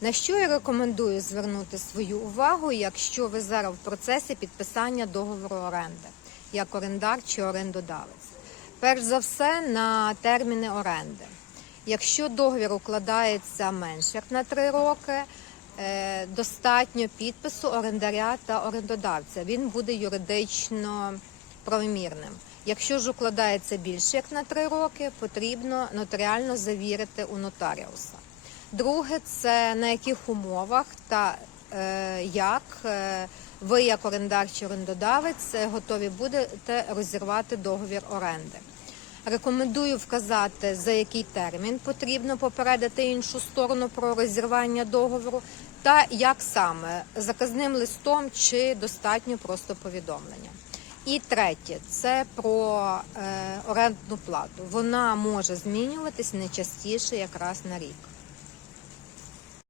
На що я рекомендую звернути свою увагу, якщо ви зараз в процесі підписання договору оренди, як орендар чи орендодавець? Перш за все на терміни оренди. Якщо договір укладається менше як на три роки, е, достатньо підпису орендаря та орендодавця. Він буде юридично правомірним. Якщо ж укладається більше як на три роки, потрібно нотаріально завірити у нотаріуса. Друге, це на яких умовах та е, як е, ви, як орендар чи орендодавець, е, готові будете розірвати договір оренди. Рекомендую вказати, за який термін потрібно попередити іншу сторону про розірвання договору, та як саме заказним листом чи достатньо просто повідомлення. І третє це про орендну плату. Вона може змінюватись не частіше якраз на рік.